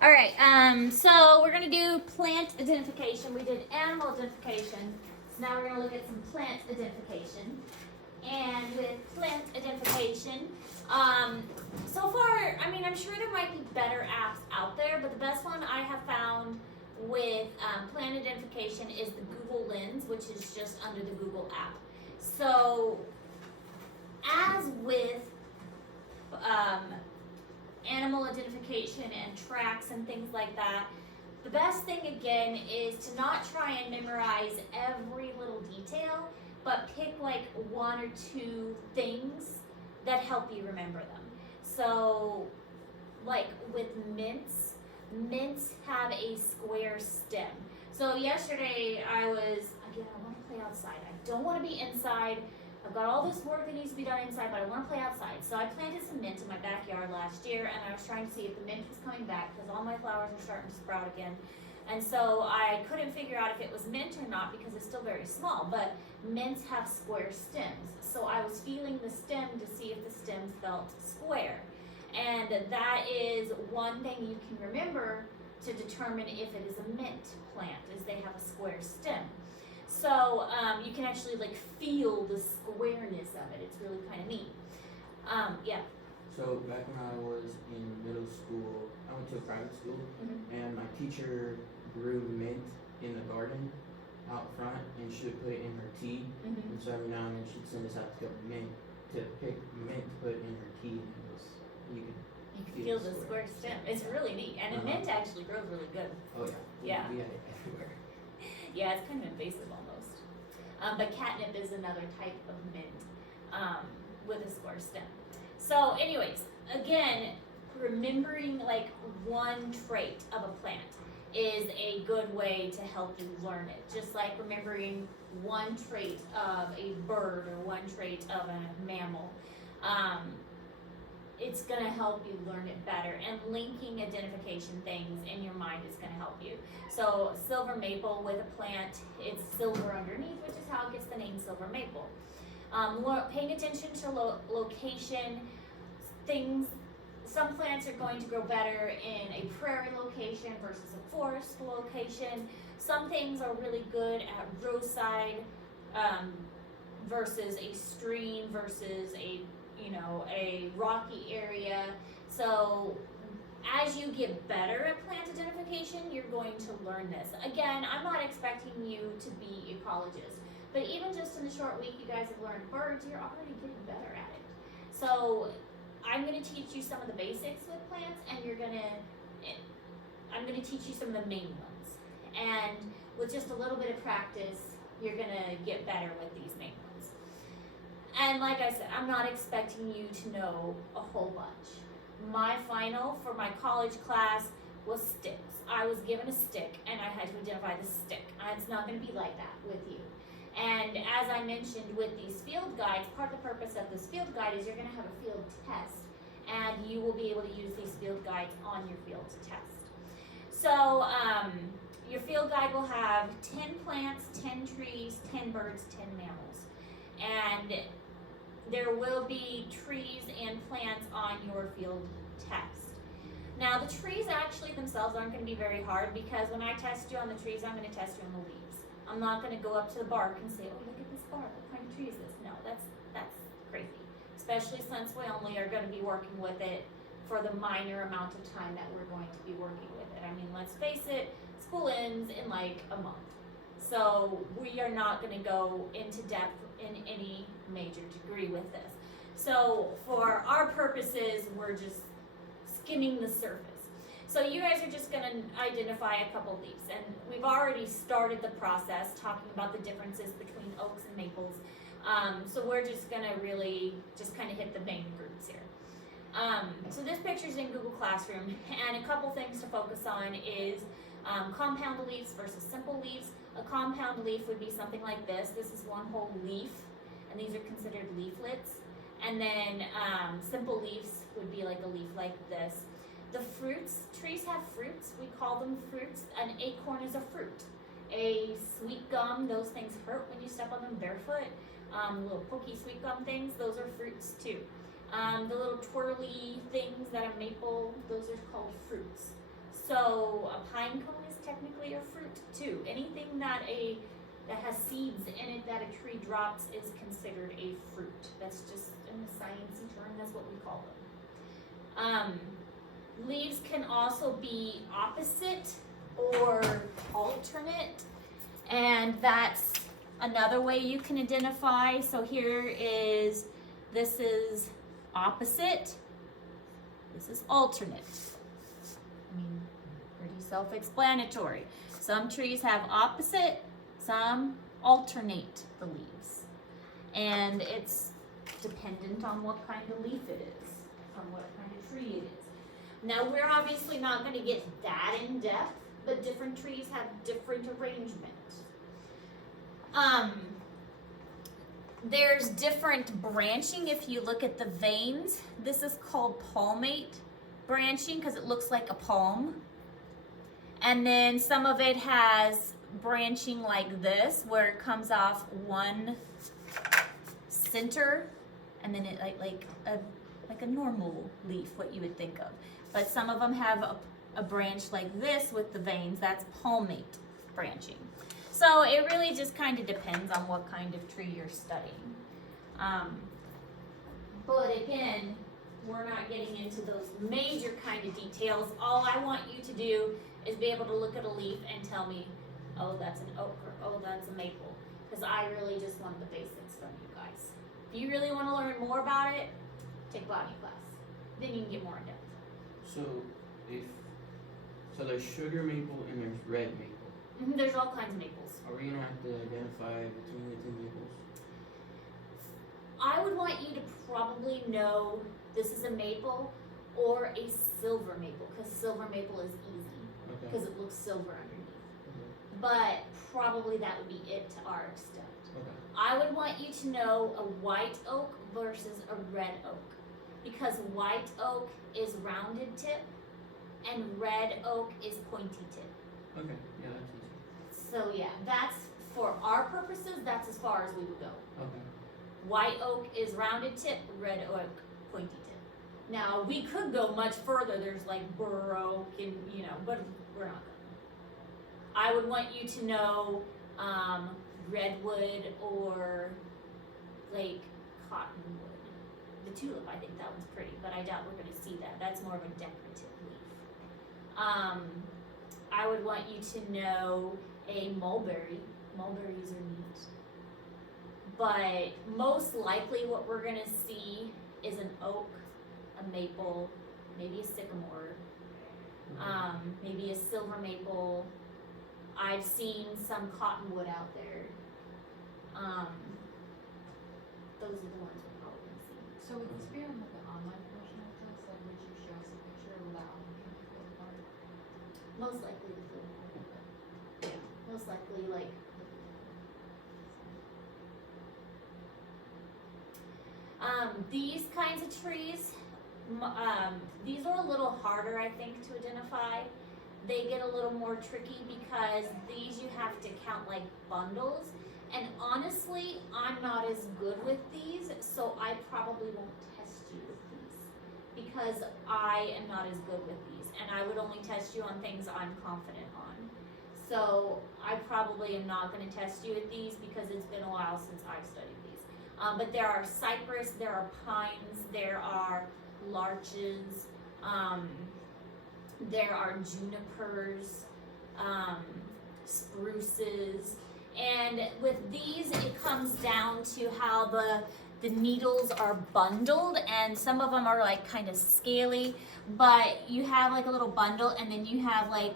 All right, so we're gonna do plant identification. We did animal identification, so now we're gonna look at some plant identification. And with plant identification, so far, I mean, I'm sure there might be better apps out there, but the best one I have found with plant identification is the Google Lens, which is just under the Google app. So, as with animal identification and tracks and things like that, the best thing again is to not try and memorize every little detail, but pick like one or two things that help you remember them. So, like with mints have a square stem. So yesterday I want to play outside. I don't want to be inside. I've got all this work that needs to be done inside, but I want to play outside. So I planted some mint in my backyard last year, and I was trying to see if the mint was coming back because all my flowers are starting to sprout again. And so I couldn't figure out if it was mint or not because it's still very small, but mints have square stems. So I was feeling the stem to see if the stem felt square. And that is one thing you can remember to determine if it is a mint plant, is they have a square stem. So you can actually like feel the squareness of it. It's really kind of neat. Yeah. So back when I was in middle school, I went to a private school, and my teacher grew mint in the garden out front, and she would put it in her tea. And so every now and then she'd send us out to go pick mint to put in her tea, and it was, you could feel the square stem. It's really neat, and mint actually grows really good. Oh yeah. Yeah. We had it everywhere. Yeah, it's kind of invasive almost. But catnip is another type of mint with a square stem. So anyways, again, remembering like one trait of a plant is a good way to help you learn it. Just like remembering one trait of a bird or one trait of a mammal. It's going to help you learn it better, and linking identification things in your mind is going to help you. So silver maple with a plant, it's silver underneath, which is how it gets the name silver maple. Paying attention to location, things, some plants are going to grow better in a prairie location versus a forest location. Some things are really good at roadside versus a stream versus a rocky area. So as you get better at plant identification, you're going to learn this. Again, I'm not expecting you to be ecologists, but even just in the short week you guys have learned birds, you're already getting better at it. So I'm going to teach you some of the basics with plants, and I'm going to teach you some of the main ones. And with just a little bit of practice, you're going to get better with these main ones. And like I said, I'm not expecting you to know a whole bunch. My final for my college class was sticks. I was given a stick and I had to identify the stick. And it's not going to be like that with you. And as I mentioned with these field guides, part of the purpose of this field guide is you're going to have a field test, and you will be able to use these field guides on your field test. So your field guide will have 10 plants, 10 trees, 10 birds, 10 mammals. And there will be trees and plants on your field test. Now the trees actually themselves aren't going to be very hard, because when I test you on the trees, I'm going to test you on the leaves. I'm not going to go up to the bark and say, oh, look at this bark, what kind of tree is this? No, that's crazy. Especially since we only are going to be working with it for the minor amount of time that we're going to be working with it. I mean, let's face it, school ends in like a month. So we are not going to go into depth in any major degree with this. So for our purposes, we're just skimming the surface. So you guys are just going to identify a couple leaves, and we've already started the process talking about the differences between oaks and maples. So we're just going to really just kind of hit the main groups here. So this picture is in Google Classroom, and a couple things to focus on is compound leaves versus simple leaves. A compound leaf would be something like this. This is one whole leaf, and these are considered leaflets. And then simple leaves would be like a leaf like this. The fruits, trees have fruits. We call them fruits. An acorn is a fruit. A sweet gum, those things hurt when you step on them barefoot. Little pokey sweet gum things, those are fruits too. The little twirly things that a maple, those are called fruits. So a pine cone is technically a fruit too. Anything that has seeds in it that a tree drops is considered a fruit. That's just in the sciencey term, that's what we call them. Leaves can also be opposite or alternate, and that's another way you can identify. So this is opposite, this is alternate. I mean, pretty self-explanatory. Some trees have opposite, some alternate the leaves. And it's dependent on what kind of leaf it is, on what kind of tree it is. Now, we're obviously not going to get that in depth, but different trees have different arrangements. There's different branching. If you look at the veins, this is called palmate branching because it looks like a palm. And then some of it has branching like this, where it comes off one center, and then it like a normal leaf, what you would think of. But some of them have a branch like this with the veins. That's palmate branching. So it really just kind of depends on what kind of tree you're studying. But again, we're not getting into those major kind of details. All I want you to do is be able to look at a leaf and tell me, oh, that's an oak, or oh, that's a maple. Because I really just want the basics from you guys. If you really want to learn more about it, take botany class. Then you can get more in depth. So there's sugar maple and there's red maple. There's all kinds of maples. Are we gonna have to identify between the two maples? I would want you to probably know this is a maple or a silver maple, because silver maple is easy, because it looks silver underneath. Okay. But probably that would be it to our extent. Okay. I would want you to know a white oak versus a red oak, because white oak is rounded tip and red oak is pointy tip. Okay, yeah, that's easy. So yeah, that's, for our purposes, that's as far as we would go. Okay. White oak is rounded tip, red oak pointy tip. Now, we could go much further. There's like bur oak and, but we're not gonna. I would want you to know redwood or like cottonwood. The tulip, I think that one's pretty, but I doubt we're gonna see that. That's more of a decorative leaf. I would want you to know a mulberry. Mulberries are neat. But most likely what we're gonna see is an oak, a maple, maybe a sycamore, maybe a silver maple. I've seen some cottonwood out there. Those are the ones we're probably gonna see. So would this be on like the online portion of this? Like, would you show us a picture of that on the field part? Most likely the field. Yeah, most likely like. These kinds of trees, these are a little harder, I think, to identify. They get a little more tricky because these you have to count like bundles. And honestly, I'm not as good with these, so I probably won't test you with these because I am not as good with these. And I would only test you on things I'm confident on. So I probably am not going to test you with these because it's been a while since I've studied these. But there are cypress, there are pines, there are larches, there are junipers, spruces, and with these it comes down to how the needles are bundled, and some of them are like kind of scaly, but you have like a little bundle, and then you have like,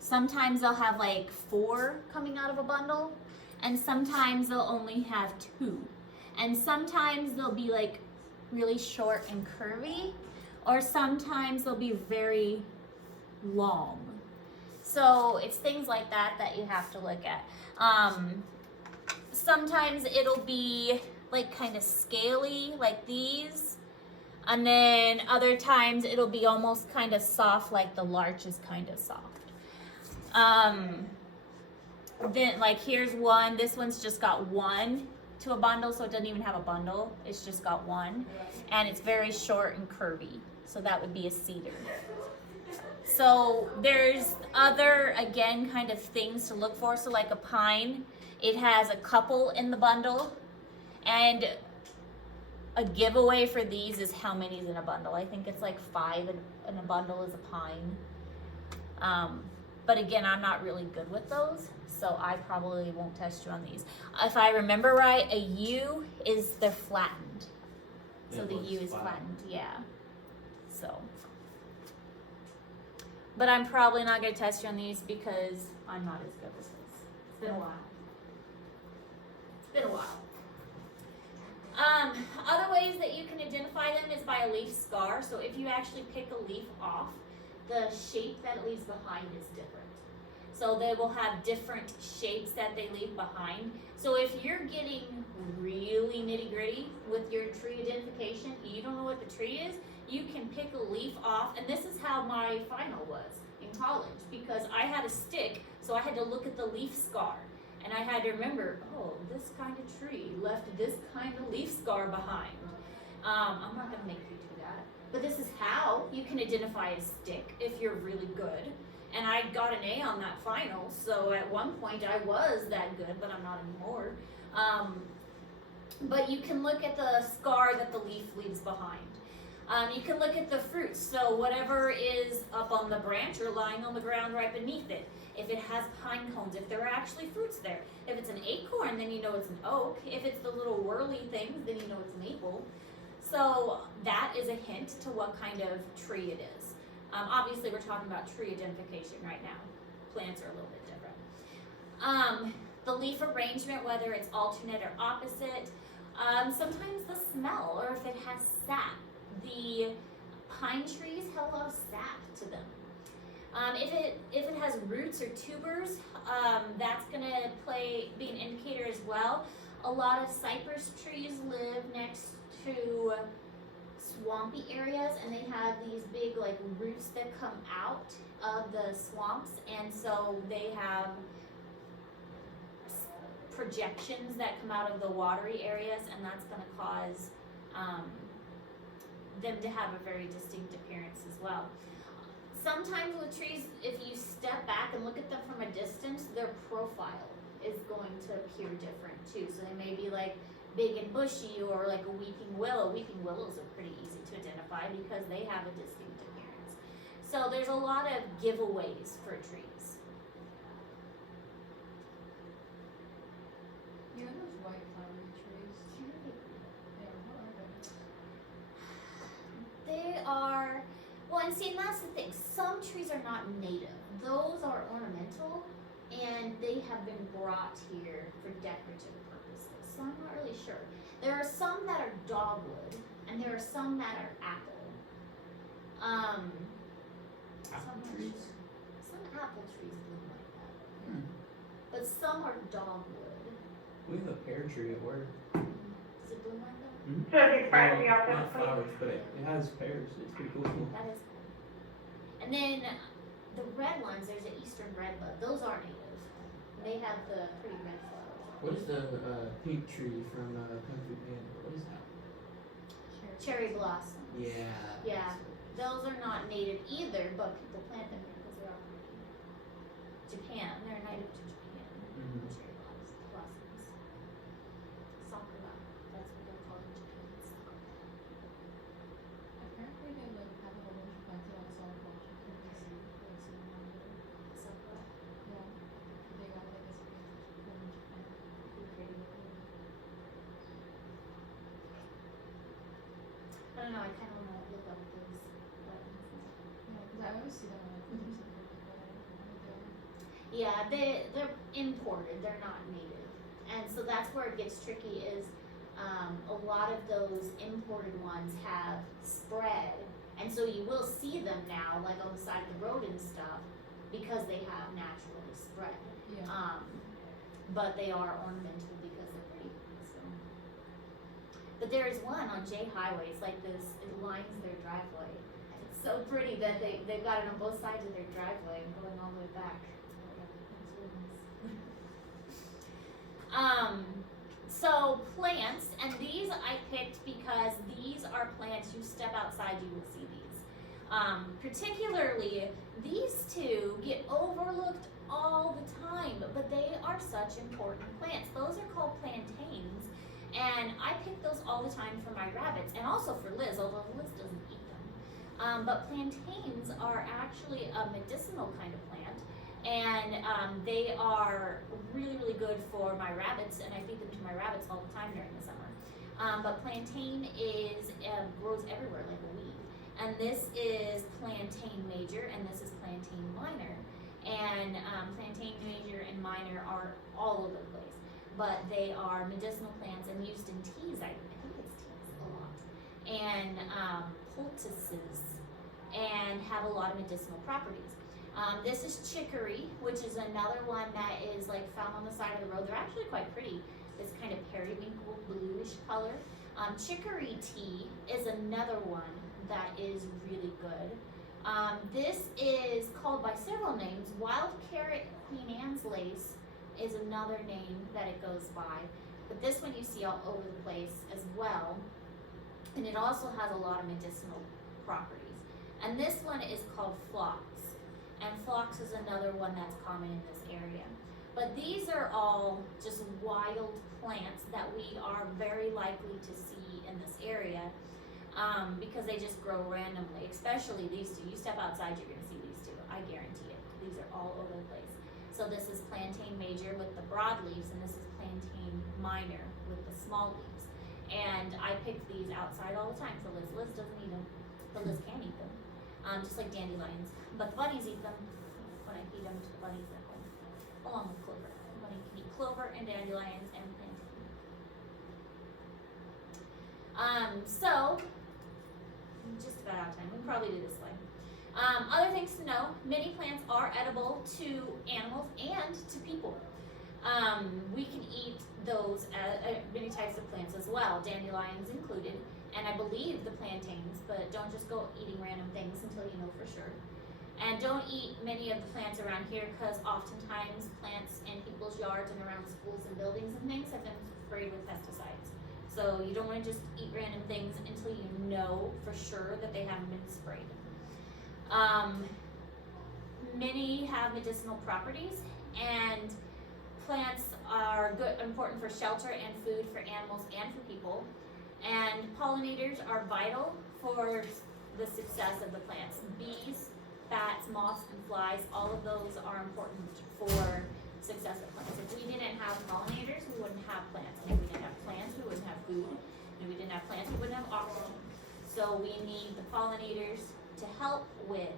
sometimes they'll have like 4 coming out of a bundle, and sometimes they'll only have 2. And sometimes they'll be like really short and curvy, or sometimes they'll be very long. So it's things like that that you have to look at. Sometimes it'll be like kind of scaly like these, and then other times it'll be almost kind of soft, like the larch is kind of soft. Then like here's one, this one's just got 1 to a bundle, so it doesn't even have a bundle, it's just got 1, and it's very short and curvy, so that would be a cedar. So there's other, again, kind of things to look for. So like a pine, it has a couple in the bundle, and a giveaway for these is how many's in a bundle. I think it's like 5 in a bundle is a pine. But again, I'm not really good with those, so I probably won't test you on these. If I remember right, a U is they're flattened. So It the was U is flat. flattened, yeah. So. But I'm probably not gonna test you on these because I'm not as good with this. It's been a while. It's been a while. Other ways that you can identify them is by a leaf scar. So if you actually pick a leaf off, the shape that it leaves behind is different. So they will have different shapes that they leave behind. So if you're getting really nitty gritty with your tree identification, you don't know what the tree is, you can pick a leaf off. And this is how my final was in college, because I had a stick, so I had to look at the leaf scar. And I had to remember, oh, this kind of tree left this kind of leaf scar behind. I'm not gonna make you do that. But this is how you can identify a stick if you're really good. And I got an A on that final, so at one point I was that good, but I'm not anymore. But you can look at the scar that the leaf leaves behind. You can look at the fruits, so whatever is up on the branch or lying on the ground right beneath it. If it has pine cones, if there are actually fruits there. If it's an acorn, then you know it's an oak. If it's the little whirly things, then you know it's a maple. So that is a hint to what kind of tree it is. Obviously, we're talking about tree identification right now. Plants are a little bit different. The leaf arrangement, whether it's alternate or opposite. Sometimes the smell, or if it has sap. The pine trees have a lot of sap to them. If it has roots or tubers, that's gonna be an indicator as well. A lot of cypress trees live next to swampy areas, and they have these big like roots that come out of the swamps, and so they have projections that come out of the watery areas, and that's gonna cause them to have a very distinct appearance as well. Sometimes with trees, if you step back and look at them from a distance, their profile is going to appear different too. So they may be like big and bushy, or like a weeping willow. Weeping willows are pretty easy to identify because they have a distinct appearance. So there's a lot of giveaways for trees. You know those white flowery trees? Yeah, what are they? They are, well, and see, and that's the thing. Some trees are not native. Those are ornamental, and they have been brought here for decorative purposes. So I'm not really sure. There are some that are dogwood, and there are some that are apple. Apple Some are- trees? Some apple trees bloom like that, Hmm. but some are dogwood. We have a pear tree at work. Does it bloom like that? Mm-hmm. So it's expired to the Not office, please. flowers, but it has pears. It's pretty cool. That is cool. And then the red ones, there's an eastern redbud. Those are native. They have the pretty red flowers. What is the pink tree from Kung Fu Panda? What is that? Cherry blossom. Yeah. Yeah. Those are not native either, but people plant them because they're all pretty. Japan, they're native to Japan. Mhm. Cherry blossoms. Sakura, that's what they're called in Japan. Sakura. Apparently they like have a whole bunch of plants that outside of Washington DC. Like some Sakura. yeah. They got like this big from Japan. I don't know, I kind of want to look up those buttons. Yeah, because I always see them on like Mhm. pictures of people, but I don't know what they are. Yeah, they're imported, they're not native. And so that's where it gets tricky is a lot of those imported ones have spread. And so you will see them now, like on the side of the road and stuff, because they have naturally spread. Yeah. But they are ornamental because they're pretty. So. But there is one on J Highway, it's like this, it lines their driveway. It's so pretty that they've got it on both sides of their driveway and going all the way back. So plants, and these I picked because these are plants, you step outside, you will see these. Particularly, these two get overlooked all the time, but they are such important plants. Those are called plantains, and I pick those all the time for my rabbits, and also for Liz, although Liz doesn't eat them. But plantains are actually a medicinal kind of plant, and they are really, really good for my rabbits, and I feed them to my rabbits all the time during the summer. But plantain grows everywhere like a weed. And this is plantain major, and this is plantain minor. And plantain major and minor are all over the place. But they are medicinal plants and used in teas, I think it's teas a lot. And poultices, and have a lot of medicinal properties. This is chicory, which is another one that is like found on the side of the road. They're actually quite pretty. This kind of periwinkle bluish color. Chicory tea is another one that is really good. This is called by several names. Wild carrot Queen Anne's lace is another name that it goes by. But this one you see all over the place as well. And it also has a lot of medicinal properties. And this one is called phlox. And phlox is another one that's common in this area. But these are all just wild plants that we are very likely to see in this area. Because they just grow randomly, especially these two. You step outside, you're going to see these two. I guarantee it. These are all over the place. So this is plantain major with the broad leaves, and this is plantain minor with the small leaves. And I pick these outside all the time for Liz. Liz doesn't eat them, but Liz can eat them. Just like dandelions. But the bunnies eat them when I feed them to the bunnies at home, along with clover. The bunny can eat clover and dandelions and plantain. So just about out of time. We can probably do this slide. Other things to know, many plants are edible to animals and to people. We can eat those, many types of plants as well, dandelions included, and I believe the plantains, but don't just go eating random things until you know for sure. And don't eat many of the plants around here, because oftentimes plants in people's yards and around schools and buildings and things have been sprayed with pesticides. So you don't want to just eat random things until you know for sure that they haven't been sprayed. Many have medicinal properties, and plants are important for shelter and food for animals and for people. And pollinators are vital for the success of the plants. Bees, bats, moths, and flies, all of those are important for success of plants. If we didn't have pollinators, we wouldn't have plants. And if we didn't have plants, we wouldn't have food. And if we didn't have plants, we wouldn't have oxygen. So we need the pollinators to help with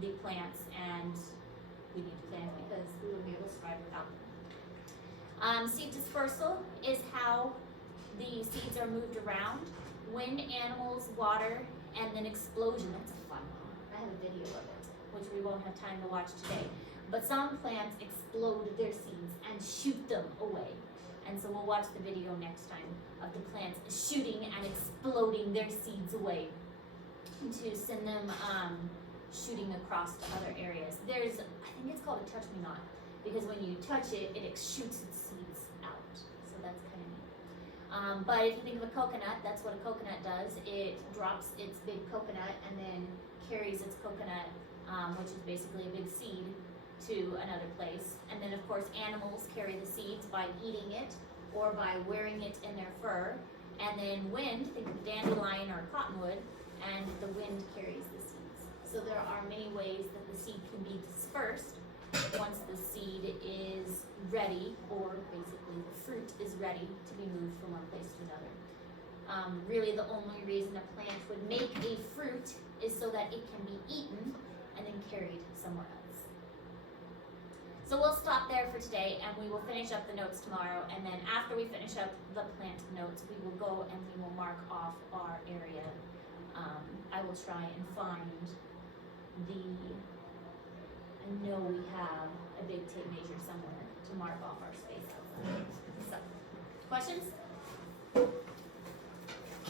the plants, and we need plants because we wouldn't be able to survive without them. Seed dispersal is how the seeds are moved around. Wind, animals, water, and then explosion. That's a fun one. I have a video of it, which we won't have time to watch today. But some plants explode their seeds and shoot them away. And so we'll watch the video next time of the plants shooting and exploding their seeds away to send them shooting across to other areas. I think it's called a touch me not, because when you touch it, it shoots its seeds out. So that's kind of neat. But if you think of a coconut, that's what a coconut does. It drops its big coconut and then carries its coconut, which is basically a big seed, to another place. And then of course animals carry the seeds by eating it or by wearing it in their fur. And then wind, think of a dandelion or a cottonwood, and the wind carries the seeds. So there are many ways that the seed can be dispersed once the seed is ready, or basically the fruit is ready to be moved from one place to another. Really the only reason a plant would make a fruit is so that it can be eaten and then carried somewhere else. So we'll stop there for today, and we will finish up the notes tomorrow, and then after we finish up the plant notes, we will go and we will mark off our area. I will try and find I know we have a big tape measure somewhere to mark off our space outside. So, questions?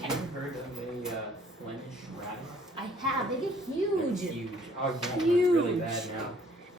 Have you heard of a Flemish radish? I have. They get huge. They're huge. I want one Huge. really bad now.